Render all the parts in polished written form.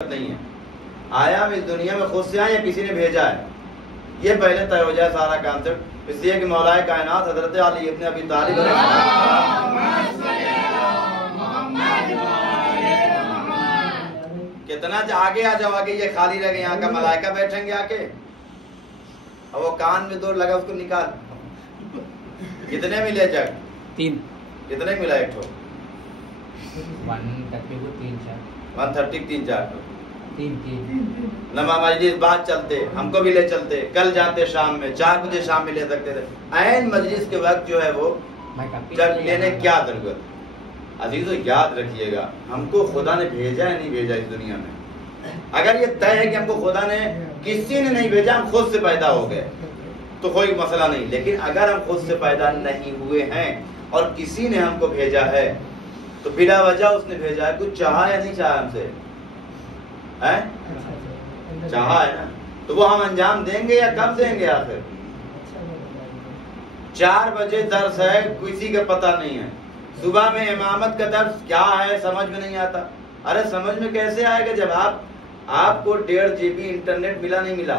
نہیں ہے. آیا ہم اس دنیا میں خود سے آئے یا کسی نے بھیجا ہے؟ یہ پہلے طے ہو جائے سارا کانسیپٹ. اس لیے کہ مولا کائنات حضرت علی ابن ابی طالب کتنا آگے آ جاؤ آگے، یہ خالی رہ گئے، یہاں کا ملائکہ بیٹھیں گے آ کے، اور وہ کان میں دور لگا اس کو نکال. کتنے ملے جگ؟ 3. کتنے ملا ایک ٹھو؟ 130 3 4 3 نما مجلس بات چلتے، ہم کو بھی لے چلتے، کل جاتے شام میں 4 بجے شام میں لے سکتے تھے. عین مجلس کے وقت جو ہے وہ جب لینے کیا ضرورت. عزیزو یاد رکھیے گا، ہم کو خدا نے بھیجا ہے نہیں بھیجا اس دنیا میں. اگر یہ طے ہے کہ ہم کو خدا نے کسی نے نہیں بھیجا، ہم خود سے پیدا ہو گئے تو کوئی مسئلہ نہیں. لیکن اگر ہم خود سے پیدا نہیں ہوئے ہیں اور کسی نے ہم کو بھیجا ہے تو بلا وجہ اس نے بھیجا ہے. کچھ چاہا یا نہیں چاہا ہم سے؟ چاہا ہے نا، تو وہ ہم انجام دیں گے یا کب دیں گے؟ آخر 4 بجے درس ہے، کسی کا پتہ نہیں ہے. صبح میں امامت کا درس کیا ہے سمجھ میں نہیں آتا. ارے سمجھ میں کیسے آئے گا جب آپ کو 1.5 GB انٹرنیٹ ملا نہیں ملا؟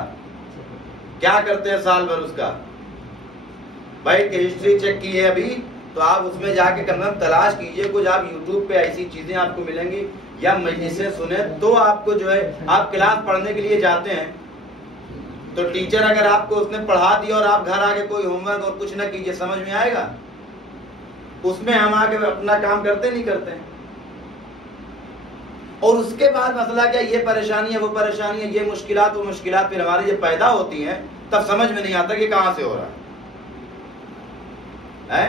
کیا کرتے ہیں سال بھر اس کا؟ بھائی کہ ہسٹری چیک کی ہے ابھی تو آپ اس میں جا کے کرنا تلاش کیجئے. کچھ آپ یوٹیوب پہ ایسی چیزیں آپ کو ملیں گی یا مجلسیں سنیں تو آپ کو جو ہے، آپ کلاس پڑھنے کے لیے جاتے ہیں تو ٹیچر اگر آپ کو اس نے پڑھا دیا اور آپ گھر آگے کوئی ہوم ورک اور کچھ نہ کیجئے، سمجھ میں آئے گا؟ اس میں ہم آگے اپنا کام کرتے نہیں کرتے ہیں. اور اس کے بعد مسئلہ کیا، یہ پریشانی ہے وہ پریشانی ہے، یہ مشکلات وہ مشکلات پھر ہماری جب پیدا ہوتی ہیں تب سمجھ میں نہیں آتا کہ کہاں سے ہو رہا ہے.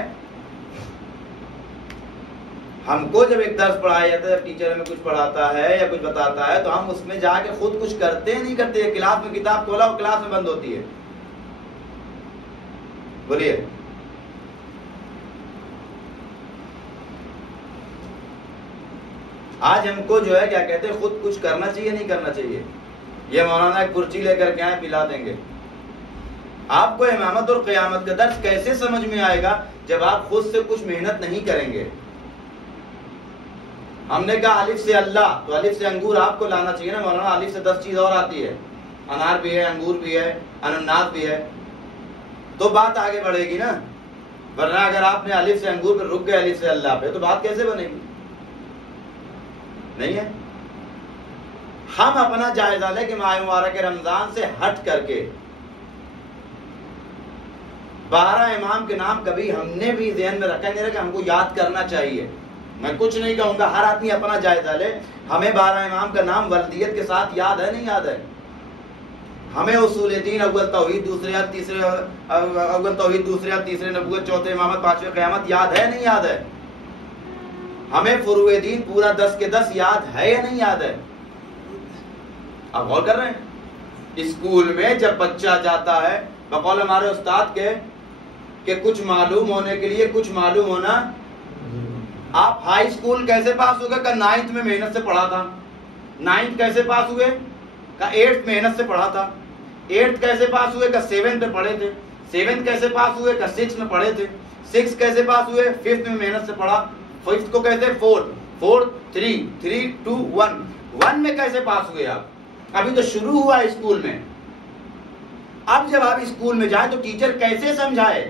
ہم کو جب ایک درس پڑھایا جاتا ہے، جب ٹیچر ہمیں کچھ پڑھاتا ہے یا کچھ بتاتا ہے تو ہم اس میں جا کے خود کچھ کرتے نہیں کرتے. کلاس میں کتاب کھولا وہ کلاس میں بند ہوتی ہے. بولیے آج ہم کو جو ہے کیا کہتے ہیں، خود کچھ کرنا چاہیے نہیں کرنا چاہیے. یہ مولانا ایک کرچی لے کر کے آئے، پلا دیں گے. آپ کو امامت اور قیامت کا درس کیسے سمجھ میں آئے گا جب آپ خود سے کچھ محنت نہیں کریں گے؟ ہم نے کہا الف سے اللہ، تو الف سے انگور آپ کو لانا چاہیے نا مولانا. الف سے 10 چیز اور آتی ہے، انار بھی ہے، انگور بھی ہے، انناس بھی ہے، تو بات آگے بڑھے گی نا. ورنہ اگر آپ نے الف سے انگور پہ رک گئے الف سے اللہ پہ تو بات کیسے بنے گی؟ نہیں ہے. ہم اپنا جائزہ لیں کہ ماہ مبارک رمضان سے ہٹ کر کے 12 امام کے نام کبھی ہم نے بھی ذہن میں رکھا نہیں رہا کہ ہم کو یاد کرنا چاہیے. میں کچھ نہیں کہوں گا، ہر آدمی اپنا جائزہ لے. ہمیں 12 امام کا نام ولدیت کے ساتھ یاد ہے نہیں یاد ہے؟ ہمیں اصول دین، اول توحید، دوسرے یاد، تیسرے اول توحید، دوسرے یاد، تیسرے نبوت، چوتھے امامت، پانچویں قیامت یاد ہے نہیں یاد ہے؟ ہمیں فروع دین پورا 10 کے 10 یاد ہے یا نہیں یاد ہے؟ آپ غور کر رہے ہیں؟ اسکول میں جب بچہ جاتا ہے، بقول ہمارے استاد کے کہ کچھ معلوم ہونے کے لیے کچھ معلوم ہونا. آپ ہائی اسکول کیسے پاس ہوگا؟ کہ 9th میں محنت سے پڑھا تھا. 9th کیسے پاس ہوئے؟ کہ 8th محنت سے پڑھا تھا. 8th کیسے پاس ہوئے؟ کہ 7th میں پڑھے تھے. 7th کیسے پاس ہوئے؟ کہ 6th میں پڑھے تھے. 6th کیسے پاس ہوئے؟ 5th میں محنت سے پڑھا. 5th کو کہتے ہیں 4 3 3 2 1. 1 میں کیسے پاس ہوئے آپ؟ ابھی تو شروع ہوا اسکول میں. اب جب آپ اسکول میں جائیں تو ٹیچر کیسے سمجھائے؟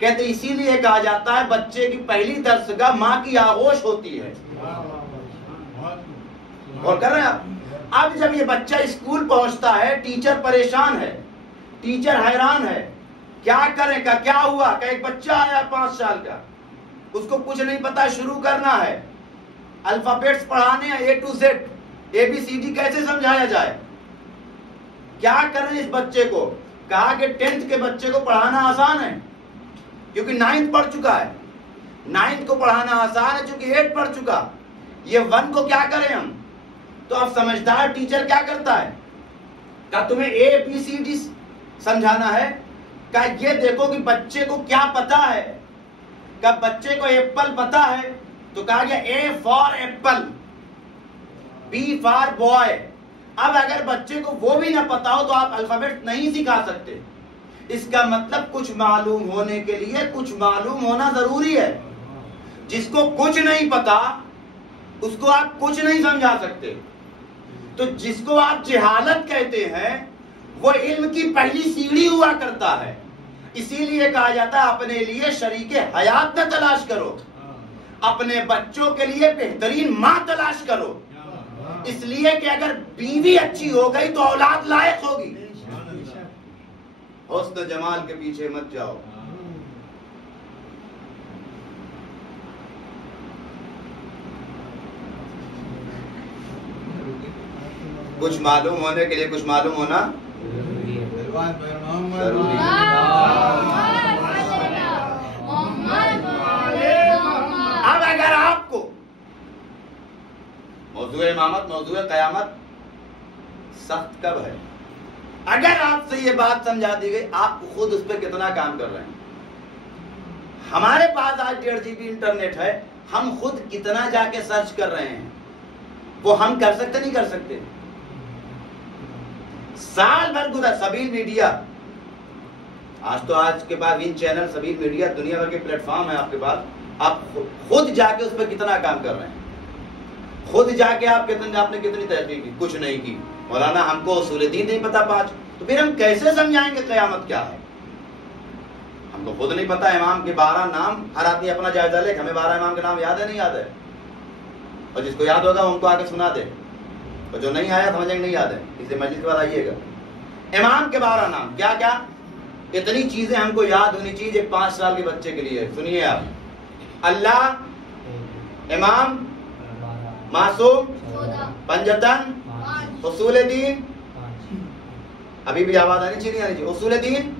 کہتے اسی لیے کہا جاتا ہے بچے کی پہلی درسگاہ ماں کی آغوش ہوتی ہے. غور کر رہے ہیں آپ؟ اب جب یہ بچہ اسکول پہنچتا ہے، ٹیچر پریشان ہے، ٹیچر حیران ہے، کیا کریں کا کیا ہوا؟ کہ ایک بچہ آیا 5 سال کا، اس کو کچھ نہیں پتا، شروع کرنا ہے، الفابیٹس پڑھانے ہیں A to Z، ABCD کیسے سمجھایا جائے؟ کیا کریں اس بچے کو؟ کہا کہ 10th کے بچے کو پڑھانا آسان ہے کیونکہ 9th پڑھ چکا ہے. 9th کو پڑھانا آسان ہے چونکہ 8 پڑھ چکا. یہ 1 کو کیا کریں ہم؟ تو اب سمجھدار ٹیچر کیا کرتا ہے؟ کہ تمہیں ABCD سمجھانا ہے، کہ یہ دیکھو کہ بچے کو کیا پتا ہے. کہ بچے کو ایپل پتا ہے تو کہا گیا A for apple, B for boy. اب اگر بچے کو وہ بھی نہ پتا ہو تو آپ الفابیٹ نہیں سکھا سکتے. اس کا مطلب کچھ معلوم ہونے کے لیے کچھ معلوم ہونا ضروری ہے. جس کو کچھ نہیں پتا اس کو آپ کچھ نہیں سمجھا سکتے. تو جس کو آپ جہالت کہتے ہیں وہ علم کی پہلی سیڑھی ہوا کرتا ہے. اسی لیے کہا جاتا ہے اپنے لیے شریک حیات نہ تلاش کرو, اپنے بچوں کے لیے بہترین ماں تلاش کرو, اس لیے کہ اگر بیوی اچھی ہو گئی تو اولاد لائق ہوگی. حسن جمال کے پیچھے مت جاؤ. کچھ معلوم ہونے کے لیے کچھ معلوم ہونا ضروری ہے. اب اگر آپ کو موضوع امامت, موضوع قیامت سخت کب ہے, اگر آپ سے یہ بات سمجھا دی گئی, آپ خود اس پہ کتنا کام کر رہے ہیں. ہمارے پاس آج 1.5 GB انٹرنیٹ ہے, ہم خود کتنا جا کے سرچ کر رہے ہیں, وہ ہم کر سکتے نہیں کر سکتے. سال بھر گزر سبیل میڈیا, آج کے بعد ان چینل سبیل میڈیا دنیا بھر کے پلیٹ فارم ہے آپ کے پاس, آپ خود جا کے اس پہ کتنا کام کر رہے ہیں, خود جا کے آپ نے کتنی تحقیق کی, کچھ نہیں کی. مولانا ہم کو اصول دین نہیں پتا 5, تو پھر ہم کیسے سمجھائیں گے قیامت کیا ہے. ہم کو خود نہیں پتا. امام کے 12 نام, ہر آدمی اپنا جائزہ لے کہ ہمیں 12 امام کے نام یاد ہے نہیں یاد ہے, اور جس کو یاد ہوگا ان کو آگے سنا دے, اور جو نہیں آیا سمجھیں گے نہیں یاد ہے, اسے مجلس کے بعد آئیے گا. امام کے 12 نام کیا کیا, اتنی چیزیں ہم کو یاد ہونی چاہیے ایک 5 سال کے بچے کے لیے. سنیے آپ, اللہ, امام, معصوم, پنجتن, اصول دین, ابھی بھی آواز آنی چاہیے نہیں آنی چاہیے, اصول دین,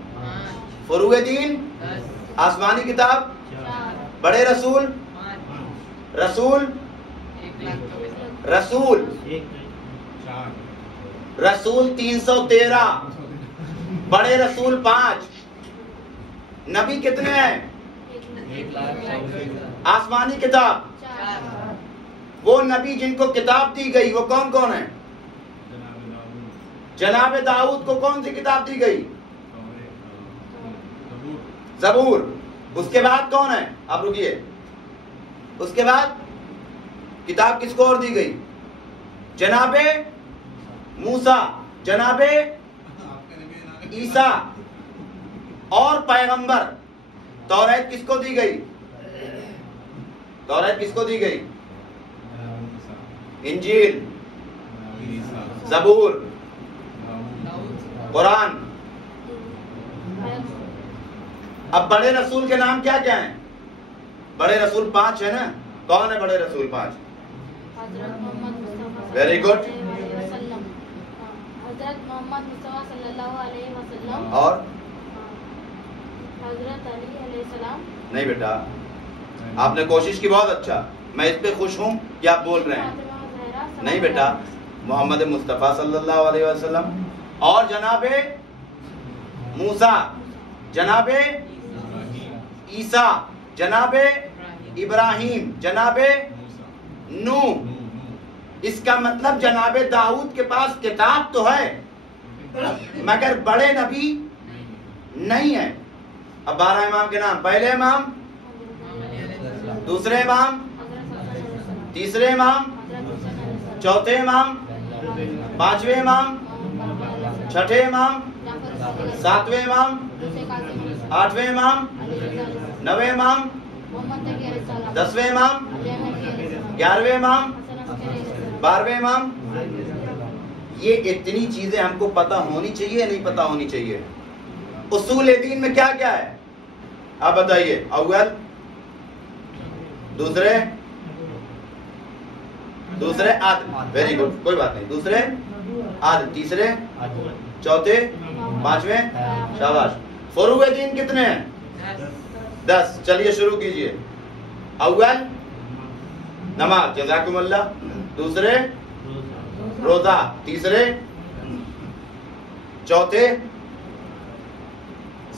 فروع دین, آسمانی کتاب, بڑے رسول, رسول, رسول, رسول 313, بڑے رسول 5, نبی کتنے ہیں, آسمانی کتاب, وہ نبی جن کو کتاب دی گئی وہ کون کون ہیں. جناب داؤد کو کون سی کتاب دی گئی, زبور. اس کے بعد کون ہے, آپ رکیے, اس کے بعد کتاب کس کو اور دی گئی, جناب موسیٰ, جناب عیسیٰ, اور پیغمبر. توریت کس کو دی گئی, توریت کس کو دی گئی, انجیل, زبور, قرآن. اب بڑے رسول کے نام کیا کیا ہیں, بڑے رسول 5 ہے نا, کون ہے بڑے رسول 5, ویری گڈ, حضرت محمد مصطفیٰ صلی اللہ علیہ وسلم, اور حضرت علی علیہ السلام. نہیں بیٹا, آپ نے کوشش کی بہت اچھا, میں اس پہ خوش ہوں کہ آپ بول رہے ہیں. نہیں بیٹا, محمد مصطفیٰ صلی اللہ علیہ وسلم, اور جناب موسیٰ, جناب عیسیٰ, جناب ابراہیم, جناب نوح. اس کا مطلب جناب داؤد کے پاس کتاب تو ہے مگر بڑے نبی نہیں ہے. اب 12 امام کے نام, پہلے امام, دوسرے امام, تیسرے امام, چوتھے امام, 5ویں امام, 6ٹھے امام, 7ویں امام, 8ویں امام, 9ویں امام, 10ویں امام, 11ویں امام, 12ویں امام. یہ اتنی چیزیں ہم کو پتہ ہونی چاہیے, نہیں پتہ ہونی چاہیے. اصول دین میں کیا کیا ہے آپ بتائیے. اول, دوسرے, دوسرے عادل, ویری گڈ, کوئی بات نہیں, دوسرے عادل, تیسرے, چوتھے, 5ویں, شاباش. فروع دین کتنے ہیں, 10. چلیے شروع کیجئے. اول نماز, جزاکم اللہ. دوسرے روزہ. تیسرے, چوتھے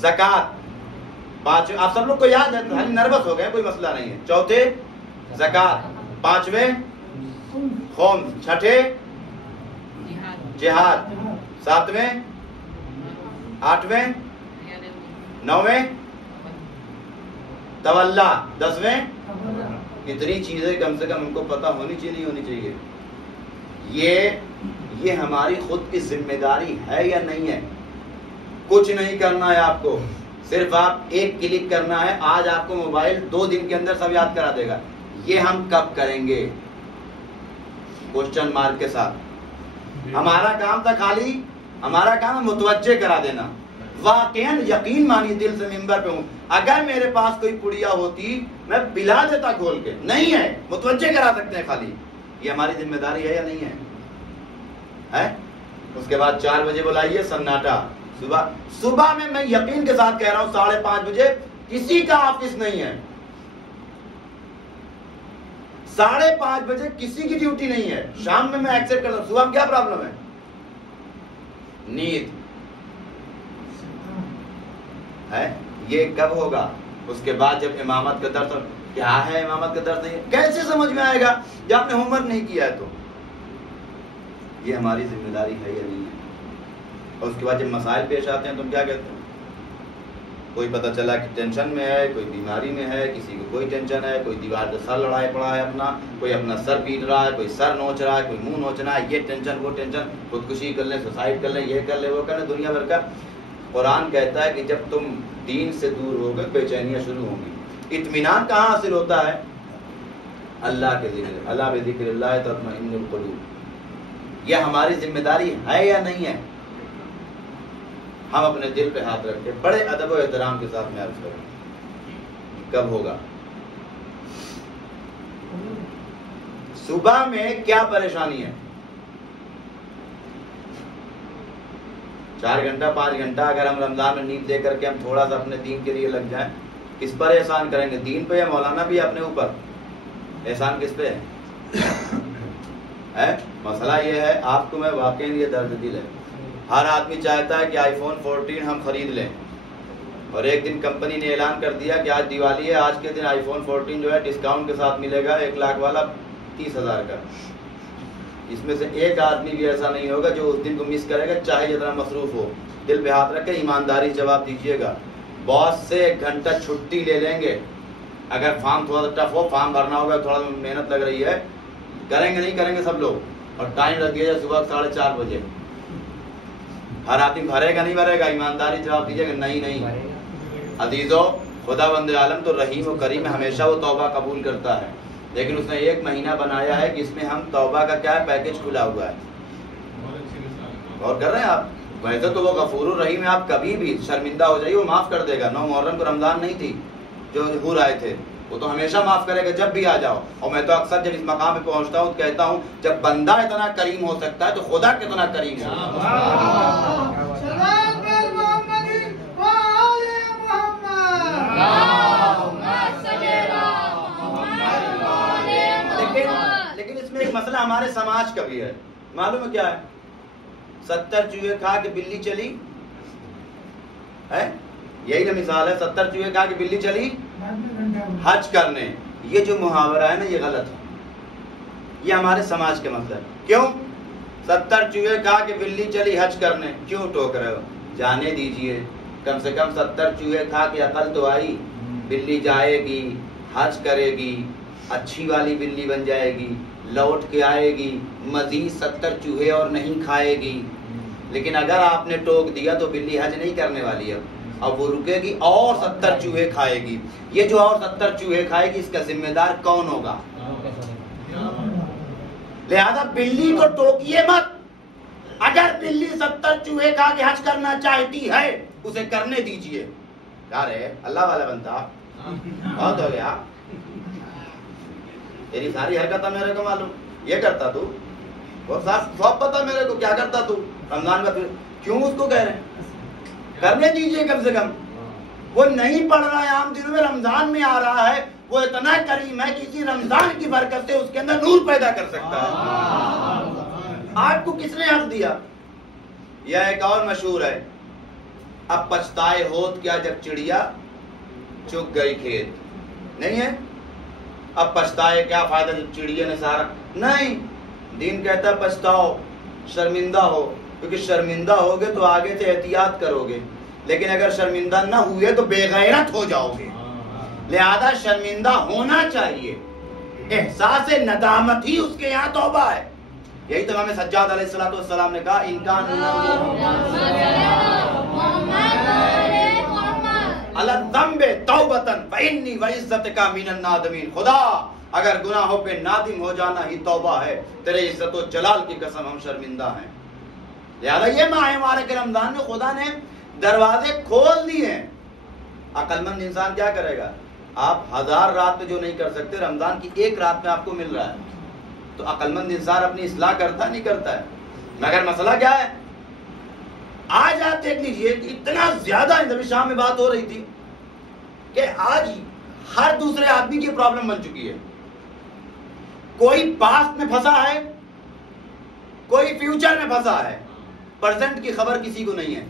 زکات. 5, آپ سب لوگ کو یاد ہے, نروس ہو گئے, کوئی مسئلہ نہیں ہے. چوتھے زکات. 5ویں خون. 6ٹھے جہاد. 7ویں, 8ویں, 9ویں تولا. 10ویں. اتنی چیزیں کم سے کم ان کو پتہ ہونی چاہیے, نہیں ہونی چاہیے. یہ ہماری خود کی ذمہ داری ہے یا نہیں ہے؟ کچھ نہیں کرنا ہے آپ کو، صرف آپ ایک کلک کرنا ہے، آج آپ کو موبائل 2 دن کے اندر سب یاد کرا دے گا۔ یہ ہم کب کریں گے؟ کوشچن مارک کے ساتھ۔ ہمارا کام تھا خالی، ہمارا کام ہے متوجہ کرا دینا۔ واقعاً یقین مانی دل سے ممبر پہ ہوں، اگر میرے پاس کوئی پڑیا ہوتی میں پلا دیتا کھول کے، نہیں ہے، متوجہ کرا سکتے ہیں خالی۔ یہ ہماری ذمہ داری ہے یا نہیں ہے؟ اس کے بعد 4 بجے بلائیے، سناٹا۔ صبح میں یقین کے ساتھ کہہ رہا ہوں 5:30 بجے کسی کا آفس نہیں ہے، 5:30 بجے کسی کی ڈیوٹی نہیں ہے۔ شام میں ایکسپٹ کرتا ہوں، صبح میں کیا پرابلم ہے؟ نیند ہے۔ یہ کب ہوگا؟ اس کے بعد جب امامت کا درس، کیا ہے امامت کا درس نہیں، کیسے سمجھ میں آئے گا جب آپ نے ہوم ورک نہیں کیا ہے؟ تو یہ ہماری ذمہ داری ہے یا نہیں ہے؟ اور اس کے بعد جب مسائل پیش آتے ہیں تو ہم کیا کہتے ہیں؟ کوئی پتہ چلا کہ ٹینشن میں ہے، کوئی بیماری میں ہے، کسی کو کوئی ٹینشن ہے، کوئی دیوار پہ سر لڑائے پڑا ہے اپنا، کوئی اپنا سر پیٹ رہا ہے، کوئی سر نوچ رہا ہے، کوئی منہ نوچنا ہے، یہ ٹینشن وہ ٹینشن، خودکشی کر لیں، سوسائڈ کر لیں، یہ کر لیں وہ کر لیں، دنیا بھر کا۔ قرآن کہتا ہے کہ جب تم دین سے دور ہوگے بے چینیاں شروع ہوں گی۔ اطمینان کہاں حاصل ہوتا ہے؟ اللہ کے ذکر، اللہ بذکر اللہ تطمئن القلوب۔ یہ ہماری ذمہ داری ہے یا نہیں ہے؟ ہم اپنے دل پہ ہاتھ رکھ کے بڑے ادب و احترام کے ساتھ میں عرض کروں، کب ہوگا؟ صبح میں کیا پریشانی ہے؟ 4 گھنٹہ 5 گھنٹہ اگر ہم رمضان میں نیند دے کر کے ہم تھوڑا سا اپنے دین کے لیے لگ جائیں، کس پر احسان کریں گے؟ دین پہ یا مولانا بھی اپنے اوپر؟ احسان کس پہ ہے؟ مسئلہ یہ ہے، آپ کو میں واقعی یہ درد دل ہے، ہر آدمی چاہتا ہے کہ آئی فون 14 ہم خرید لیں، اور ایک دن کمپنی نے اعلان کر دیا کہ آج دیوالی ہے، آج کے دن آئی فون 14 جو ہے ڈسکاؤنٹ کے ساتھ ملے گا 1 لاکھ والا 30,000 کا۔ اس میں سے ایک آدمی بھی ایسا نہیں ہوگا جو اس دن کو مس کرے گا، چاہے جتنا مصروف ہو۔ دل پہ ہاتھ رکھ کے ایمانداری جواب دیجیے گا۔ باس سے 1 گھنٹہ چھٹی لے لیں گے، اگر فارم تھوڑا سا ٹف ہو، فارم بھرنا ہوگا، تھوڑا محنت لگ رہی ہے، کریں گے نہیں کریں گے سب لوگ، اور ٹائم رکھ دیا جائے صبح 4:30 بجے۔ ہر آدمی بھرے گا نہیں بھرے گا؟ ایمانداری جواب دیجیے گا نہیں۔ عزیزو، خدا بند عالم تو رحیم و کریم، ہمیشہ وہ توبہ قبول کرتا ہے، لیکن اس نے 1 مہینہ بنایا ہے کہ اس میں ہم توبہ کا کیا ہے، پیکج کھلا ہوا ہے۔ غور کر رہے ہیں آپ؟ ویسے تو وہ غفور الرحیم ہے، آپ کبھی بھی شرمندہ ہو جائیے وہ معاف کر دے گا۔ 9 محرم کو رمضان نہیں تھی جو حور آئے تھے، وہ تو ہمیشہ معاف کرے گا جب بھی آ جاؤ۔ اور میں تو اکثر جب اس مقام پہ پہنچتا ہوں کہتا ہوں جب بندہ اتنا کریم ہو سکتا ہے تو خدا کتنا کریم ہے۔ لیکن اس میں ایک مسئلہ ہمارے سماج کا بھی ہے، معلوم ہے کیا ہے؟ 70 چوہے کھا کے بلی چلی ہے، یہی نا مثال ہے، 70 چوہے کھا کے بلی چلی حج کرنے۔ یہ جو محاورہ ہے نا یہ غلط ہے، یہ ہمارے سماج کا مسئلہ ہے۔ کیوں 70 چوہے کھا کے بلی چلی حج کرنے؟ کیوں ٹوک رہے ہو؟ جانے دیجئے، کم سے کم 70 چوہے کھا کے عقل تو آئی، بلی جائے گی، حج کرے گی، اچھی والی بلی بن جائے گی، لوٹ کے آئے گی، مزید 70 چوہے اور نہیں کھائے گی۔ لیکن اگر آپ نے ٹوک دیا تو بلی حج نہیں کرنے والی ہے، اب وہ رکے گی اور 70 چوہے کھائے گی۔ یہ جو اور 70 چوہے کھائے گی اس کا ذمہ دار کون ہوگا؟ لہذا بلی کو ٹوکیے مت۔ اگر بلی 70 چوہے کھا کے حج کرنا چاہتی ہے اسے کرنے دیجئے۔ کیا رہے اللہ والا بنتا، بہت ہو گیا، تیری ساری حرکت میرے کو معلوم، یہ کرتا تو بہت سب پتا میرے کو کیا کرتا تو رمضان کا۔ کیوں اس کو کہہ رہے ہیں؟ کرنے دیجئے کم سے کم۔ وہ نہیں پڑھ رہا ہے عام دنوں میں، رمضان میں آ رہا ہے، وہ اتنا کریم ہے کہ اسی رمضان کی برکت سے اس کے اندر نور پیدا کر سکتا ہے۔ آپ کو کس نے حق دیا؟ یہ ایک اور مشہور ہے، اب پچھتائے ہوت کیا جب چڑیا چگ گئی کھیت، نہیں ہے؟ اب پچھتائے کیا فائدہ جب چڑیا نے سارا، نہیں، دین کہتا ہے پچھتاؤ، شرمندہ ہو، کیونکہ شرمندہ ہوگے تو آگے سے احتیاط کرو گے، لیکن اگر شرمندہ نہ ہوئے تو بے غیرت ہو جاؤ گے۔ لہذا شرمندہ ہونا چاہیے، احساس ندامت ہی اس کے یہاں توبہ ہے۔ یہی تو ہمیں سجاد علیہ السلام نے کہا انکان الذنب توبتن فانی وعزتک من النادمین، خدا اگر گناہوں پہ نادم ہو جانا ہی توبہ ہے، تیرے عزت و جلال کی قسم ہم شرمندہ ہیں۔ لہذا یہ ماہ مبارک رمضان میں خدا نے دروازے کھول دیے ہیں۔ عقل مند انسان کیا کرے گا؟ آپ 1000 رات میں جو نہیں کر سکتے، رمضان کی ایک رات میں آپ کو مل رہا ہے، تو عقل مند انسان اپنی اصلاح کرتا نہیں کرتا ہے؟ مگر مسئلہ کیا ہے؟ آج آپ دیکھ لیجئے اتنا زیادہ ابھی شام میں بات ہو رہی تھی کہ آج ہر دوسرے آدمی کی پرابلم بن چکی ہے۔ کوئی پاسٹ میں پھنسا ہے، کوئی فیوچر میں پھنسا ہے، پریزنٹ کی خبر کسی کو نہیں ہے۔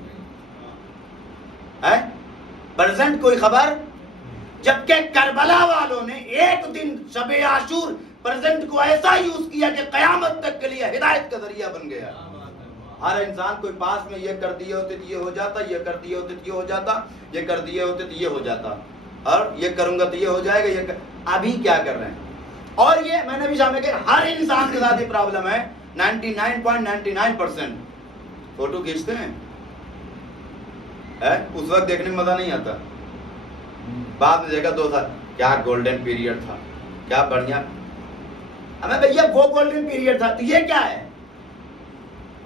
پریزنٹ کوئی خبر، جبکہ کربلا والوں نے ایک دن شب عاشور پریزنٹ کو ایسا یوز کیا کہ قیامت تک کے لیے ہدایت کا ذریعہ بن گیا۔ ہر انسان کوئی پاس میں یہ کر دیے ہوتے تو یہ ہو جاتا، یہ کر دیے ہوتے تو یہ ہو جاتا، یہ کر دیے ہوتے تو یہ ہو جاتا، اور یہ کروں گا تو یہ ہو جائے گا، ابھی کیا کر رہے ہیں؟ اور یہ میں نے بھی شامل کیا، ہر انسان کے ساتھ یہ پرابلم ہے۔ 99.99% فوٹو کھینچتے ہیں، اس وقت دیکھنے میں مزہ نہیں آتا، بعد میں دیکھا 2 سال کیا گولڈن پیریڈ تھا، کیا بڑھیا، ہمیں بھیا وہ گولڈن پیریڈ تھا، تو یہ کیا ہے؟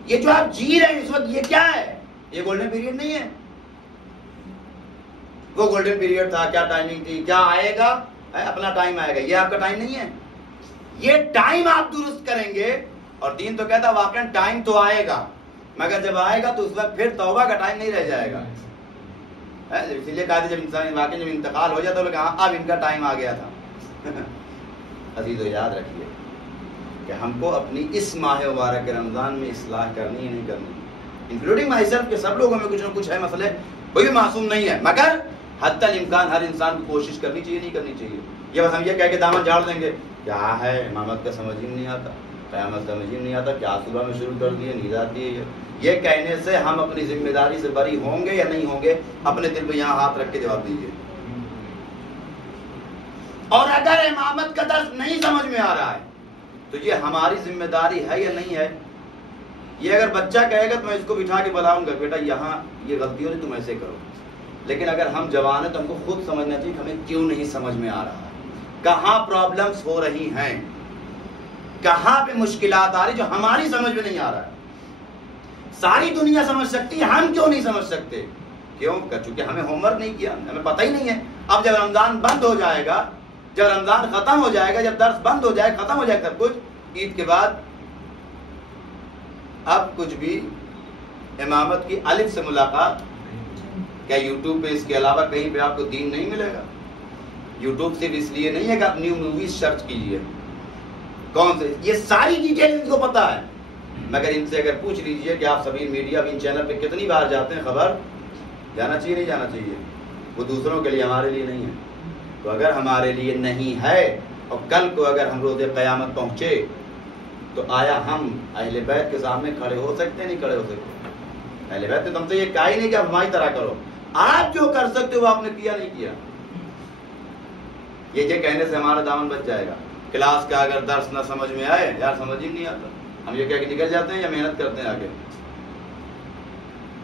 یہ جو آپ جی رہے ہیں اس وقت، یہ کیا ہے؟ یہ گولڈن پیریڈ نہیں ہے۔ وہ گولڈن پیریڈ تھا، کیا ٹائمنگ تھی، کیا آئے گا، اپنا ٹائم آئے گا، یہ آپ کا ٹائم نہیں ہے۔ یہ ٹائم آپ درست کریں گے، اور دین تو کہتا واقعا ٹائم تو آئے گا، مگر جب آئے گا تو اس وقت پھر توبہ کا ٹائم نہیں رہ جائے گا۔ اسی لیے کہا جب انسان واقعی جب انتقال ہو جاتا ہے تو کہا اب ان کا ٹائم آ گیا تھا۔ عزیزو یاد رکھیے کہ ہم کو اپنی اس ماہ مبارک رمضان میں اصلاح کرنی ہے، نہیں کرنی، انکلوڈنگ مائی سیلف، کہ سب لوگوں میں کچھ نہ کچھ ہے مسئلے، کوئی بھی معصوم نہیں ہے، مگر حتی الامکان ہر انسان کو کوشش کرنی چاہیے، نہیں کرنی چاہیے۔ یہ بس ہم یہ کہہ کے دامن جھاڑ دیں گے، کیا ہے امامت کا سمجھ ہی نہیں آتا، قیامت سمجھ ہی نہیں آتا، کیا صبح میں شروع کر دیے، نیند آتی ہے، یہ کہنے سے ہم اپنی ذمہ داری سے بری ہوں گے یا نہیں ہوں گے؟ اپنے دل پہ یہاں ہاتھ رکھ کے جواب دیجیے۔ اور اگر امامت کا درس نہیں سمجھ میں آ رہا ہے تو یہ ہماری ذمہ داری ہے یا نہیں ہے؟ یہ اگر بچہ کہے گا تو میں اس کو بٹھا کے بتاؤں گا بیٹا یہاں یہ غلطی ہو رہی، تم ایسے کرو، لیکن اگر ہم جوان ہیں تو ہم کو خود سمجھنا چاہیے کہ ہمیں کیوں نہیں سمجھ میں آ رہا، کہاں پرابلمز ہو رہی ہیں، کہاں پہ مشکلات آ رہی جو ہماری سمجھ میں نہیں آ رہا ہے۔ ساری دنیا سمجھ سکتی ہے، ہم کیوں نہیں سمجھ سکتے؟ کیوں؟ چونکہ ہمیں ہوم ورک نہیں کیا، ہمیں پتہ ہی نہیں ہے۔ اب جب رمضان بند ہو جائے گا، جب رمضان ختم ہو جائے گا، جب درس بند ہو جائے، ختم ہو جائے سب کچھ، عید کے بعد اب کچھ بھی امامت کی الف سے ملاقات، کیا یوٹیوب پہ اس کے علاوہ کہیں پہ آپ کو دین نہیں ملے گا؟ یوٹیوب صرف اس لیے نہیں ہے کہ آپ نیو موویز سرچ کیجئے، کون سے، یہ ساری ڈیٹیل ان کو پتا ہے، مگر ان سے اگر پوچھ لیجئے کہ آپ سبھی میڈیا ان چینل پہ کتنی بار جاتے ہیں، خبر جانا چاہیے نہیں جانا چاہیے؟ وہ دوسروں کے لیے، ہمارے لیے نہیں ہے۔ تو اگر ہمارے لیے نہیں ہے، اور کل کو اگر ہم روز قیامت پہنچے تو آیا ہم اہل بیت کے سامنے کھڑے ہو سکتے نہیں کھڑے ہو سکتے؟ اہل بیت نے تم سے یہ کہا ہی نہیں کہ آپ ہماری طرح کرو، آپ جو کر سکتے ہو وہ آپ نے کیا نہیں کیا۔ یہ کہنے سے ہمارا دامن بچ جائے گا۔ کلاس کا اگر درس نہ سمجھ میں آئے، یار سمجھ ہی نہیں آتا، ہم یہ کہہ کے نکل جاتے ہیں یا محنت کرتے ہیں، آگے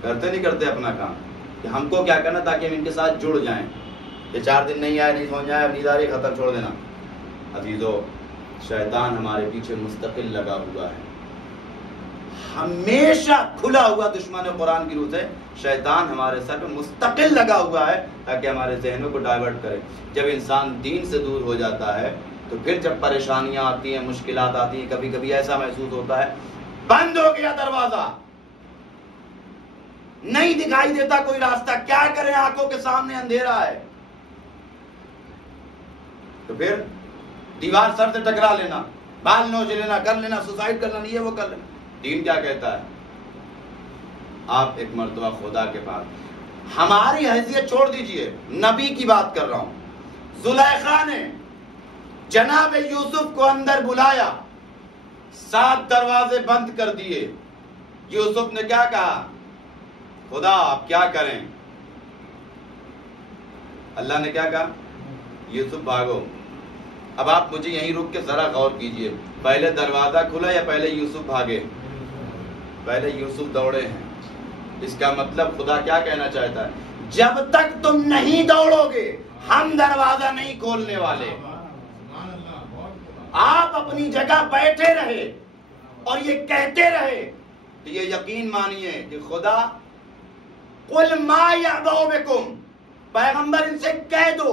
کرتے نہیں کرتے اپنا کام، کہ ہم کو کیا کرنا تاکہ ہم ان کے ساتھ جڑ جائیں۔ یہ 4 دن نہیں آئے، نہیں سمجھ جائے، اب نیداری ختم، چھوڑ دینا۔ عزیزو شیطان ہمارے پیچھے مستقل لگا ہوا ہے، ہمیشہ کھلا ہوا دشمن قرآن کی روح سے شیطان ہمارے سر پہ مستقل لگا ہوا ہے تاکہ ہمارے ذہنوں کو ڈائیورٹ کرے۔ جب انسان دین سے دور ہو جاتا ہے تو پھر جب پریشانیاں آتی ہیں، مشکلات آتی ہیں، کبھی کبھی ایسا محسوس ہوتا ہے بند ہو گیا دروازہ، نہیں دکھائی دیتا کوئی راستہ، کیا کریں، آنکھوں کے سامنے اندھیرا ہے، تو پھر دیوار سر سے ٹکرا لینا، بال نوچ لینا، کر لینا، سوسائڈ کرنا، نہیں ہے وہ کر لینا۔ دین کیا کہتا ہے؟ آپ ایک مرتبہ خدا کے پاس، ہماری حیثیت چھوڑ دیجئے، نبی کی بات کر رہا ہوں، زلیخا نے جناب یوسف کو اندر بلایا، 7 دروازے بند کر دیے، یوسف نے کیا کہا؟ خدا آپ کیا کریں؟ اللہ نے کیا کہا؟ یوسف بھاگو، اب آپ مجھے یہیں رک کے ذرا غور کیجئے، پہلے دروازہ کھلا یا پہلے یوسف بھاگے؟ پہلے یوسف دوڑے ہیں۔ اس کا مطلب خدا کیا کہنا چاہتا ہے؟ جب تک تم نہیں دوڑو گے ہم دروازہ نہیں کھولنے والے۔ آپ اپنی جگہ بیٹھے رہے اور یہ کہتے رہے تو یہ یقین مانیے کہ خدا قل ما یعبأ بکم، پیغمبر ان سے کہہ دو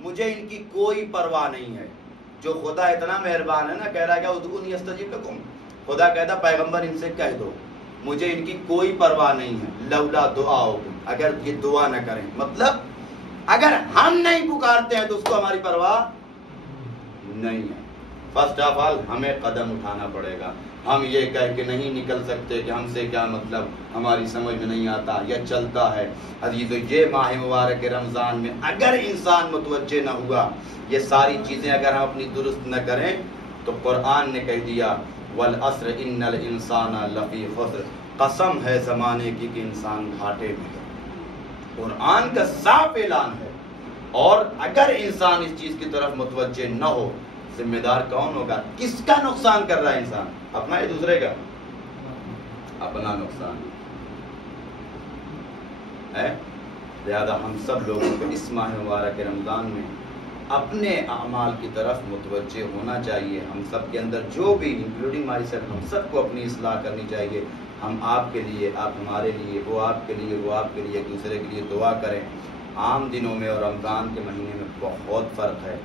مجھے ان کی کوئی پرواہ نہیں ہے۔ جو خدا اتنا مہربان ہے نا، کہہ رہا ہے کہ ادعونی استجب لکم، خدا کہتا پیغمبر ان سے کہہ دو مجھے ان کی کوئی پرواہ نہیں ہے، لولا دعاؤکم، اگر یہ دعا نہ کریں، مطلب اگر ہم نہیں پکارتے ہیں تو اس کو ہماری پرواہ نہیں ہے۔ فرسٹ آف آل ہمیں قدم اٹھانا پڑے گا۔ ہم یہ کہہ کے نہیں نکل سکتے کہ ہم سے کیا مطلب، ہماری سمجھ میں نہیں آتا یا چلتا ہے۔ عزیزو، یہ ماہ مبارک رمضان میں اگر انسان متوجہ نہ ہوا، یہ ساری چیزیں اگر ہم اپنی درست نہ کریں تو قرآن نے کہہ دیا والعصر ان الانسان لفی خسر، قسم ہے زمانے کی کہ انسان گھاٹے میں ہے۔ قرآن کا صاف اعلان ہے، اور اگر انسان اس چیز کی طرف متوجہ نہ ہو، ذمہ دار کون ہوگا؟ کس کا نقصان کر رہا ہے انسان؟ اپنا یا دوسرے کا؟ اپنا نقصان ہے۔ لہذا ہم سب لوگوں کو اس ماہ مبارک رمضان میں اپنے اعمال کی طرف متوجہ ہونا چاہیے۔ ہم سب کے اندر جو بھی انکلوڈنگ مائی سیلف، ہم سب کو اپنی اصلاح کرنی چاہیے۔ ہم آپ کے لیے، آپ ہمارے لیے، وہ آپ کے لیے، وہ آپ کے لیے، ایک دوسرے کے لیے دعا کریں۔ عام دنوں میں اور رمضان کے مہینے میں بہت فرق ہے۔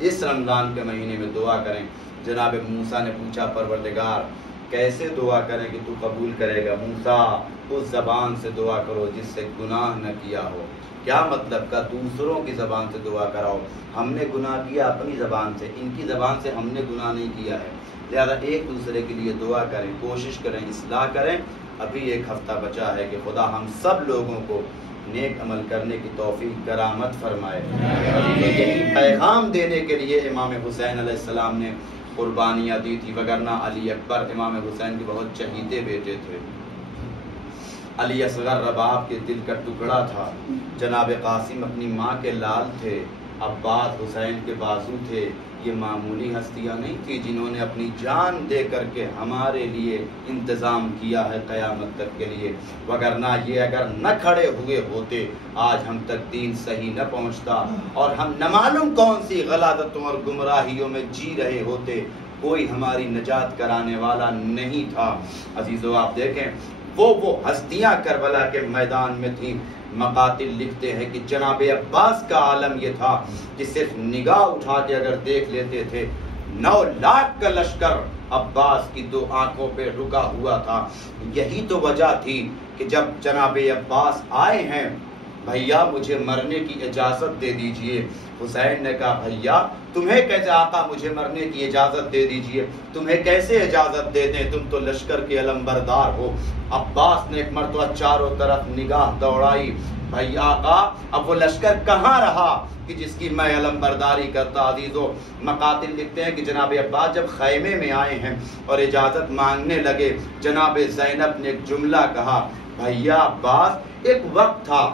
اس رمضان کے مہینے میں دعا کریں۔ جناب موسیٰ نے پوچھا پروردگار کیسے دعا کریں کہ تو قبول کرے گا؟ موسیٰ اس زبان سے دعا کرو جس سے گناہ نہ کیا ہو۔ کیا مطلب کا؟ دوسروں کی زبان سے دعا کراؤ۔ ہم نے گناہ کیا اپنی زبان سے، ان کی زبان سے ہم نے گناہ نہیں کیا ہے۔ لہذا ایک دوسرے کے لیے دعا کریں، کوشش کریں، اصلاح کریں۔ ابھی ایک ہفتہ بچا ہے کہ خدا ہم سب لوگوں کو نیک عمل کرنے کی توفیق کرامت فرمائے۔ یہی پیغام دینے کے لیے امام حسین علیہ السلام نے قربانیاں دی تھی، وگرنہ علی اکبر امام حسین کے بہت چہیتے بیٹے تھے۔ علی اصغر رباب کے دل کا ٹکڑا تھا، جناب قاسم اپنی ماں کے لال تھے، عباس حسین کے بازو تھے۔ یہ معمولی ہستیاں نہیں تھی جنہوں نے اپنی جان دے کر کے ہمارے لیے انتظام کیا ہے قیامت تک کے لیے، وگرنہ یہ اگر نہ کھڑے ہوئے ہوتے آج ہم تک دین صحیح نہ پہنچتا اور ہم نہ معلوم کون سی غلطوں اور گمراہیوں میں جی رہے ہوتے۔ کوئی ہماری نجات کرانے والا نہیں تھا۔ عزیزو، آپ دیکھیں وہ ہستیاں کربلا کے میدان میں تھیں۔ مقاتل لکھتے ہیں کہ جناب عباس کا عالم یہ تھا کہ صرف نگاہ اٹھا کے اگر دیکھ لیتے تھے 9 لاکھ کا لشکر عباس کی 2 آنکھوں پہ رکا ہوا تھا۔ یہی تو وجہ تھی کہ جب جناب عباس آئے ہیں، بھیا مجھے مرنے کی اجازت دے دیجئے۔ حسین نے کہا بھیا تمہیں کیسے، آقا مجھے مرنے کی اجازت دے دیجئے، تمہیں کیسے اجازت دے دیں، تم تو لشکر کے علمبردار ہو۔ عباس نے ایک مرتبہ چاروں طرف نگاہ دوڑائی، بھائی آقا اب وہ لشکر کہاں رہا کہ جس کی میں علمبرداری کرتا۔ عزیزو، مقاتل لکھتے ہیں کہ جناب عباس جب خیمے میں آئے ہیں اور اجازت مانگنے لگے، جناب زینب نے ایک جملہ کہا، بھیا عباس ایک وقت تھا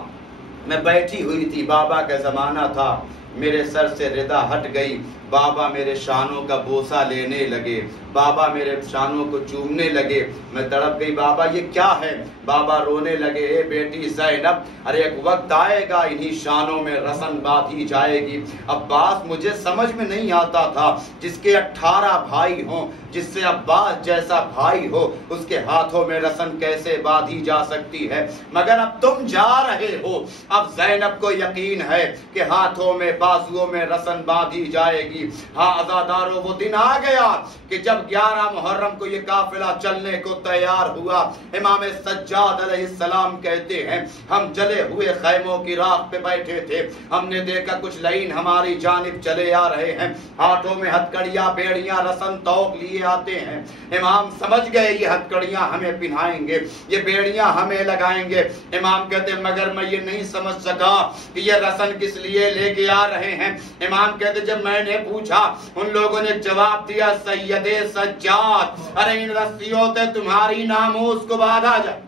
میں بیٹھی ہوئی تھی، بابا کا زمانہ تھا، میرے سر سے ردا ہٹ گئی، بابا میرے شانوں کا بوسہ لینے لگے، بابا میرے شانوں کو چومنے لگے، میں تڑپ گئی، بابا یہ کیا ہے؟ بابا رونے لگے، اے بیٹی زینب ارے ایک وقت آئے گا انہی شانوں میں رسن باندھی جائے گی۔ عباس مجھے سمجھ میں نہیں آتا تھا، جس کے 18 بھائی ہوں، جس سے عباس جیسا بھائی ہو، اس کے ہاتھوں میں رسن کیسے باندھی جا سکتی ہے، مگر اب تم جا رہے ہو، اب زینب کو یقین ہے کہ ہاتھوں میں بازوؤں میں رسن باندھی جائے گی۔ ہاں عزادارو، وہ دن آ گیا کہ جب 11 محرم کو یہ قافلہ چلنے کو تیار ہوا، امام سجاد علیہ السلام کہتے ہیں ہم جلے ہوئے خیموں کی راکھ پہ بیٹھے تھے، ہم نے دیکھا کچھ لعین ہماری جانب چلے آ رہے ہیں، ہاتھوں میں ہتکڑیاں بیڑیاں رسن توق لیے آتے ہیں۔ امام سمجھ گئے یہ ہتکڑیاں ہمیں پہنائیں گے، یہ بیڑیاں ہمیں لگائیں گے۔ امام کہتے ہیں مگر میں یہ نہیں سمجھ سکا کہ یہ رسن کس لیے لے کے آ رہے ہیں۔ امام کہتے جب میں نے پوچھا، ان لوگوں نے جواب دیا سید سجاد ارے ان رسیوں سے تمہاری ناموس کو باندھا جائے۔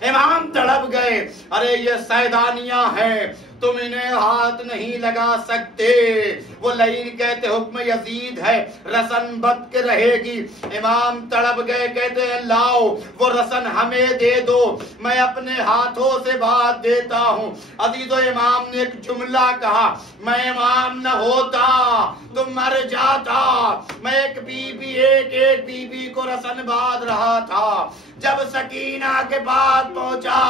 امام تڑپ گئے، ارے یہ سیدانیاں ہیں، تم انہیں ہاتھ نہیں لگا سکتے۔ وہ لعین کہتے حکم یزید ہے، رسن بت کے رہے گی۔ امام تڑپ گئے، کہتے ہیں لاؤ وہ رسن ہمیں دے دو، میں اپنے ہاتھوں سے بات دیتا ہوں۔ عزیز و امام نے ایک جملہ کہا، میں امام نہ ہوتا تو مر جاتا، میں ایک بی بی کو رسن باندھ رہا تھا۔ جب سکینہ کے پاس پہنچا،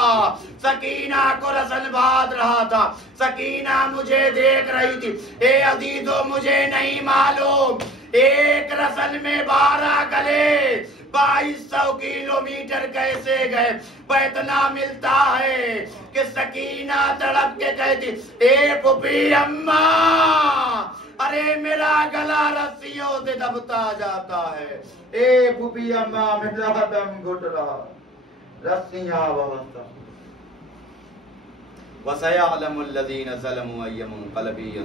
سکینہ کو رسن باندھ رہا تھا، سکینہ مجھے دیکھ رہی تھی۔ اے عزیزو مجھے نہیں معلوم ایک رسن میں 12 گلے 2200 کلومیٹر کیسے گئے، پر اتنا ملتا ہے کہ سکینہ تڑپ کے کہتی اے پھوپھی اماں، ارے میرا گلا رسیوں سے دبتا جاتا ہے، اے پھوپھی اماں میرا دم گھٹ رہا، رسیاں وابستہ۔ وَسَيَعْلَمُ الَّذِينَ ظَلَمُوا أَيَّ مُنقَلَبٍ